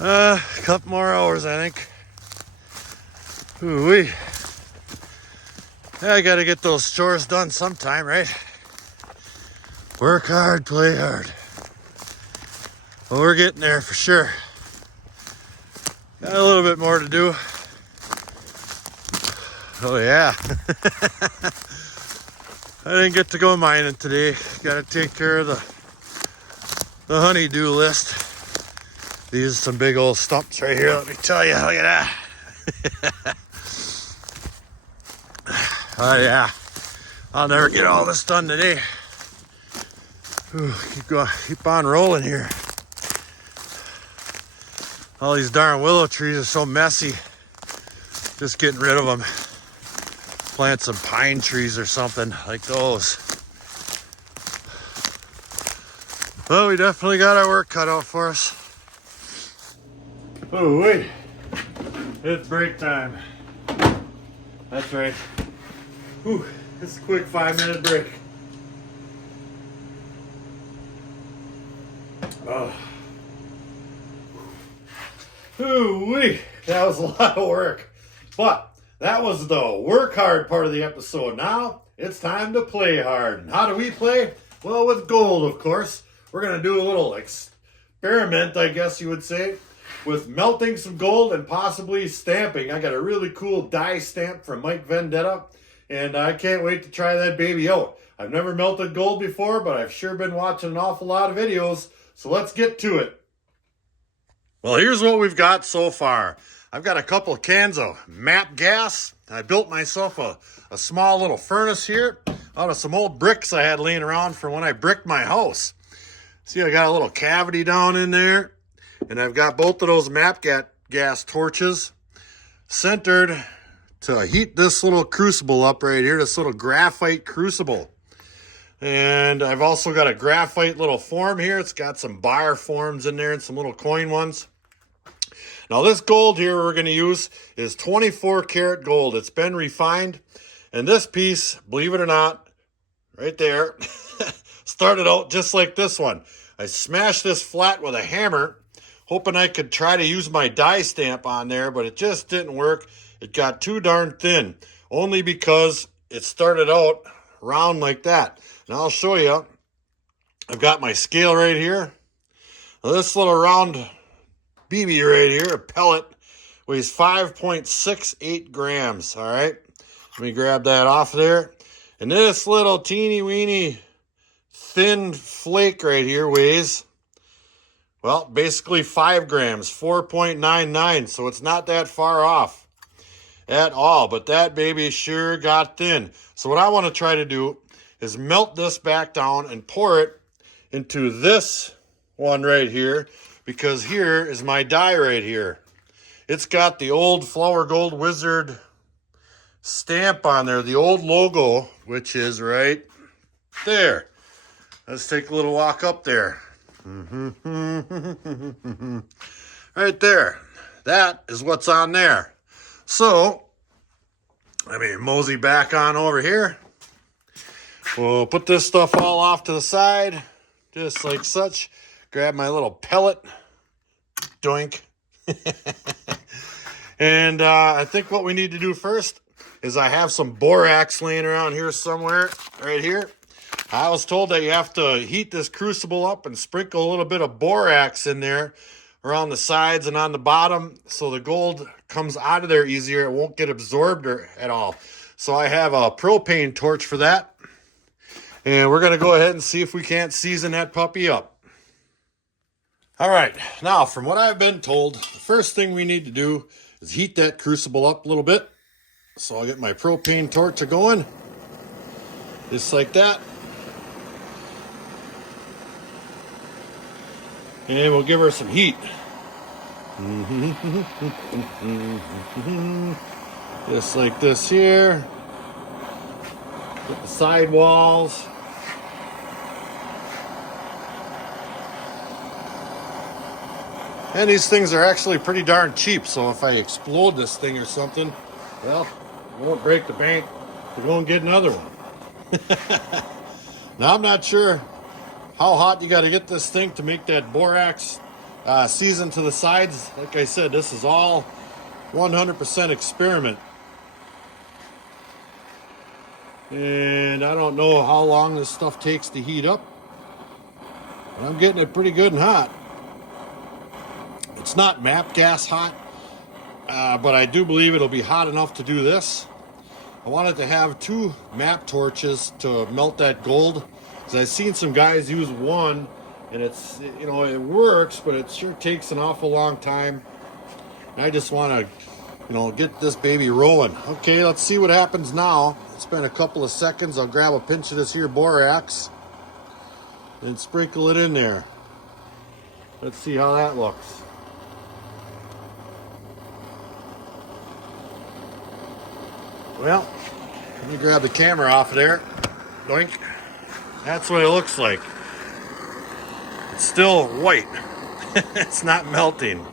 A couple more hours, I think. Ooh-wee. Yeah, I gotta get those chores done sometime, right? Work hard, play hard. Well, we're getting there for sure. Got a little bit more to do. Oh yeah. I didn't get to go mining today. Gotta take care of the honeydew list. These are some big old stumps right here, let me tell you. Look at that. Oh yeah. I'll never get all this done today. Ooh, keep on rolling here. All these darn willow trees are so messy. Just getting rid of them. Plant some pine trees or something like those. Well, we definitely got our work cut out for us. Oh wait, it's break time. That's right. Whew, it's a quick 5-minute break. Oh. Ooh-wee, that was a lot of work. But that was the work hard part of the episode. Now it's time to play hard. And how do we play? Well, with gold, of course. We're going to do a little experiment, I guess you would say, with melting some gold and possibly stamping. I got a really cool die stamp from Mike Vendetta, and I can't wait to try that baby out. I've never melted gold before, but I've sure been watching an awful lot of videos, so let's get to it. Well, here's what we've got so far. I've got a couple of cans of MAP gas. I built myself a small little furnace here out of some old bricks I had laying around from when I bricked my house. See, I got a little cavity down in there, and I've got both of those MAP gas torches centered to heat this little crucible up right here, this little graphite crucible. And I've also got a graphite little form here. It's got some bar forms in there and some little coin ones. Now this gold here we're going to use is 24 karat gold. It's been refined. And this piece, believe it or not, right there, started out just like this one. I smashed this flat with a hammer, hoping I could try to use my die stamp on there, but it just didn't work. It got too darn thin, only because it started out round like that. And I'll show you. I've got my scale right here. Now this little round BB right here, a pellet, weighs 5.68 grams, all right? Let me grab that off there. And this little teeny weeny thin flake right here weighs, well, basically 5 grams, 4.99, so it's not that far off at all, but that baby sure got thin. So what I want to try to do is melt this back down and pour it into this one right here, because here is my die right here. It's got the old Flourgoldwizard stamp on there, the old logo, which is right there. Let's take a little walk up there. Right there. That is what's on there. So, let me mosey back on over here. We'll put this stuff all off to the side, just like such. Grab my little pellet. Doink. And I think what we need to do first is I have some borax laying around here somewhere, right here. I was told that you have to heat this crucible up and sprinkle a little bit of borax in there around the sides and on the bottom so the gold comes out of there easier. It won't get absorbed at all. So I have a propane torch for that. And we're going to go ahead and see if we can't season that puppy up. All right, now from what I've been told, the first thing we need to do is heat that crucible up a little bit. So I'll get my propane torch going, just like that. And we'll give her some heat. Just like this here. Get the side walls. And these things are actually pretty darn cheap, so if I explode this thing or something, well, it won't break the bank to go and get another one. Now, I'm not sure how hot you got to get this thing to make that borax seasoned to the sides. Like I said, this is all 100% experiment. And I don't know how long this stuff takes to heat up. But I'm getting it pretty good and hot. It's not map gas hot, but I do believe it'll be hot enough to do this. I wanted to have 2 map torches to melt that gold, because I've seen some guys use one, and it's, you know, it works, but it sure takes an awful long time. And I just want to, you know, get this baby rolling. Okay, let's see what happens now. It's been a couple of seconds. I'll grab a pinch of this here borax and sprinkle it in there. Let's see how that looks. Well, let me grab the camera off of there. Doink. That's what it looks like. It's still white. It's not melting.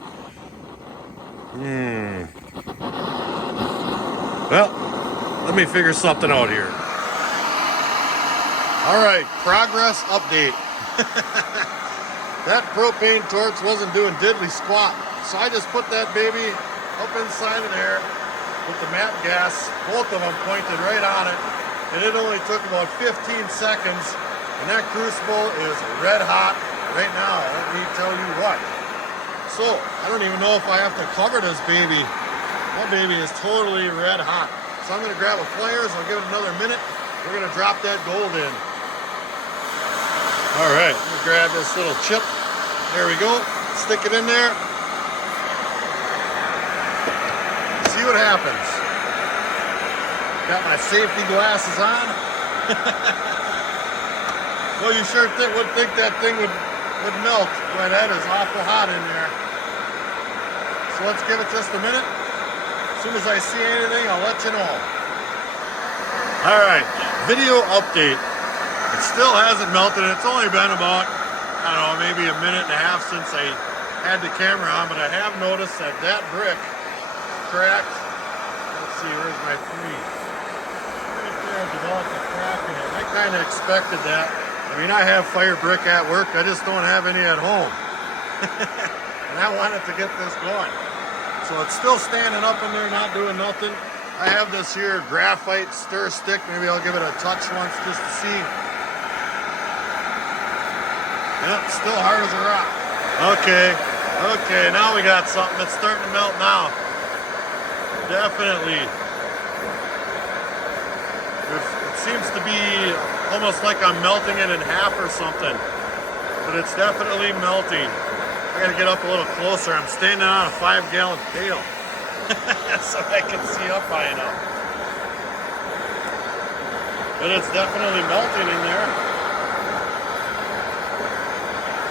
Well, let me figure something out here. All right, progress update. That propane torch wasn't doing diddly squat, so I just put that baby up inside of there with the map gas, both of them pointed right on it, and it only took about 15 seconds, and that crucible is red hot right now, let me tell you what. So, I don't even know if I have to cover this baby. That baby is totally red hot. So I'm gonna grab a pliers, I'll give it another minute, we're gonna drop that gold in. All right, let me grab this little chip, there we go, stick it in there. See what happens. Got my safety glasses on. Well, you sure would think that thing would melt. Boy, that is awful hot in there. So let's give it just a minute. As soon as I see anything, I'll let you know. All right, video update. It still hasn't melted. It's only been about, I don't know, maybe a minute and a half since I had the camera on, but I have noticed that that brick cracked. Let's see, where's my 3? Right there, developed a crack in it. I kind of expected that. I mean, I have fire brick at work. I just don't have any at home. And I wanted to get this going. So it's still standing up in there, not doing nothing. I have this here graphite stir stick. Maybe I'll give it a touch once just to see. Yep, still hard as a rock. Okay, now we got something. It's starting to melt now. Definitely. It seems to be almost like I'm melting it in half or something. But it's definitely melting. I gotta get up a little closer. I'm standing on a 5-gallon pail. So I can see up high enough. But it's definitely melting in there.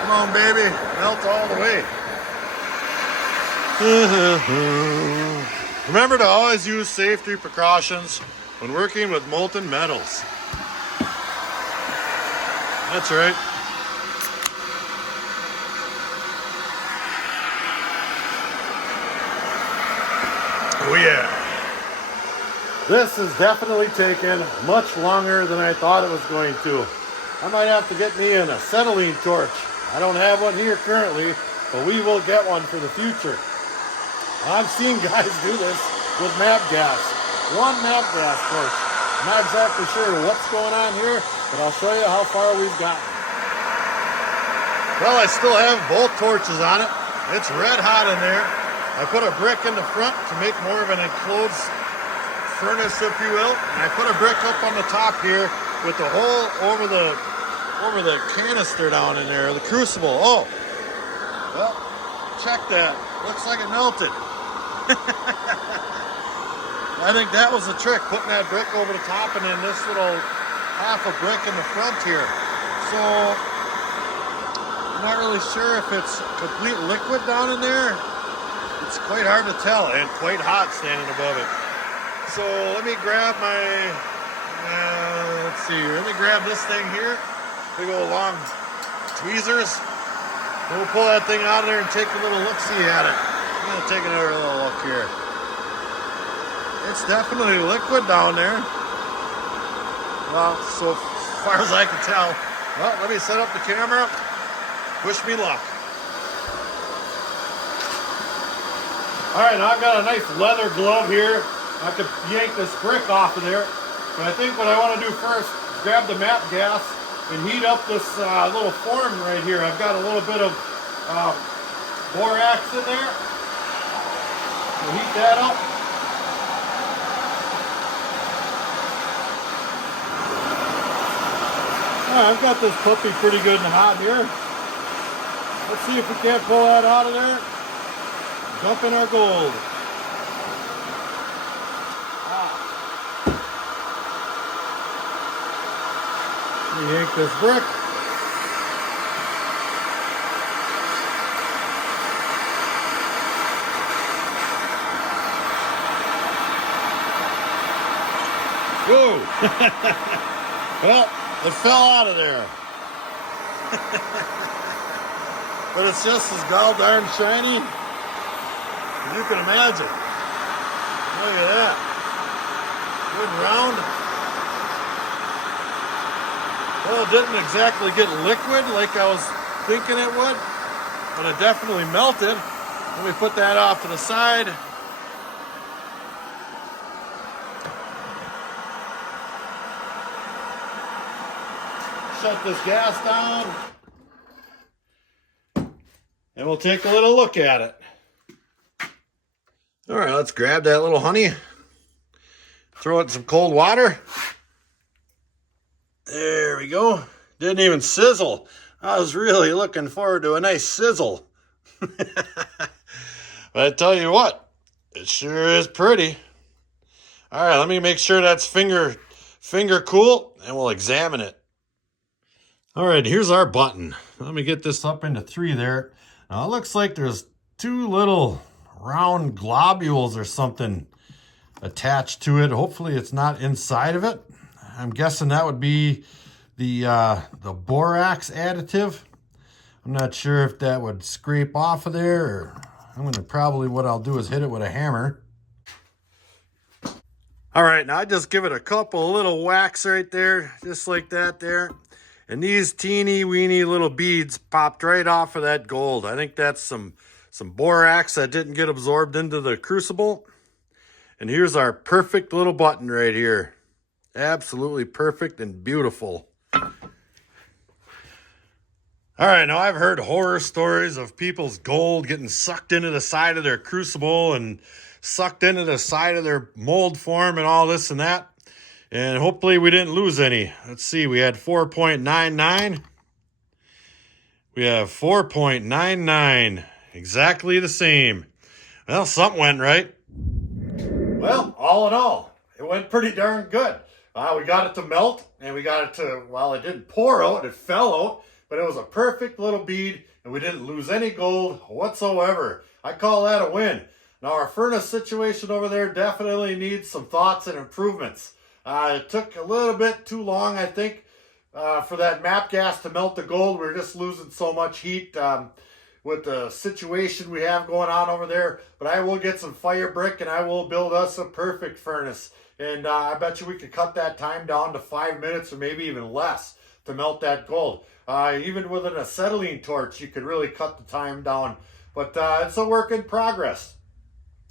Come on, baby. Melt all the way. Remember to always use safety precautions when working with molten metals. That's right. Oh yeah. This is definitely taken much longer than I thought it was going to. I might have to get me an acetylene torch. I don't have one here currently, but we will get one for the future. I've seen guys do this with map gas. One map gas torch. I'm not exactly sure what's going on here, but I'll show you how far we've gotten. Well, I still have both torches on it. It's red hot in there. I put a brick in the front to make more of an enclosed furnace, if you will. And I put a brick up on the top here with the hole over the canister down in there, the crucible. Oh, well, check that. Looks like it melted. I think that was the trick, putting that brick over the top and then this little half a brick in the front here. So I'm not really sure if it's complete liquid down in there. It's quite hard to tell and quite hot standing above it. So let me grab my, let's see, let me grab this thing here. Big old long tweezers. And we'll pull that thing out of there and take a little look-see at it. I'm going to take another little look here. It's definitely liquid down there. Well, so far as I can tell. Well, let me set up the camera. Wish me luck. All right, now I've got a nice leather glove here. I could yank this brick off of there. But I think what I want to do first is grab the map gas and heat up this little form right here. I've got a little bit of borax in there. We'll heat that up. All right, I've got this puppy pretty good and hot here. Let's see if we can't pull that out of there. Dump in our gold. Yank this brick. Whoa! Well, it fell out of there. But it's just as gall darn shiny as you can imagine. Look at that. Good and round. Well, it didn't exactly get liquid like I was thinking it would, but it definitely melted. Let me put that off to the side. Shut this gas down. And we'll take a little look at it. All right, let's grab that little honey. Throw it in some cold water. There we go. Didn't even sizzle. I was really looking forward to a nice sizzle. But I tell you what, it sure is pretty. All right, let me make sure that's finger cool, and we'll examine it. All right, here's our button. Let me get this up into 3 there. Now, it looks like there's 2 little round globules or something attached to it. Hopefully it's not inside of it. I'm guessing that would be the borax additive. I'm not sure if that would scrape off of there, or I'm gonna probably, what I'll do is hit it with a hammer. All right, now I just give it a couple little whacks right there, just like that there. And these teeny weeny little beads popped right off of that gold. I think that's some borax that didn't get absorbed into the crucible. And here's our perfect little button right here. Absolutely perfect and beautiful. All right, now I've heard horror stories of people's gold getting sucked into the side of their crucible and sucked into the side of their mold form and all this and that. And hopefully we didn't lose any. Let's see, we had 4.99. We have 4.99. Exactly the same. Well, something went right. Well, all in all, it went pretty darn good. We got it to melt, and we got it to, well, it didn't pour out, it fell out, but it was a perfect little bead, and we didn't lose any gold whatsoever. I call that a win. Now, our furnace situation over there definitely needs some thoughts and improvements. It took a little bit too long, I think, for that map gas to melt the gold. We were just losing so much heat with the situation we have going on over there. But I will get some fire brick, and I will build us a perfect furnace. And I bet you we could cut that time down to 5 minutes or maybe even less to melt that gold. Even with an acetylene torch, you could really cut the time down. But it's a work in progress.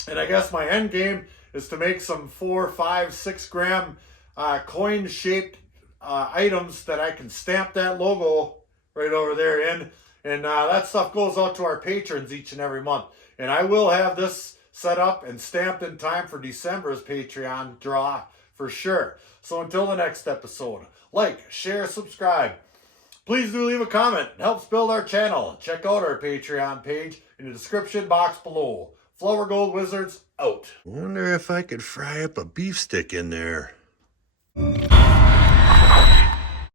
And I guess my end game is to make some 4, 5, 6 gram coin-shaped items that I can stamp that logo right over there in. And that stuff goes out to our patrons each and every month. And I will have this set up and stamped in time for December's Patreon draw for sure. So until the next episode, like, share, subscribe. Please do leave a comment. It helps build our channel. Check out our Patreon page in the description box below. Flourgoldwizards out. Wonder if I could fry up a beef stick in there.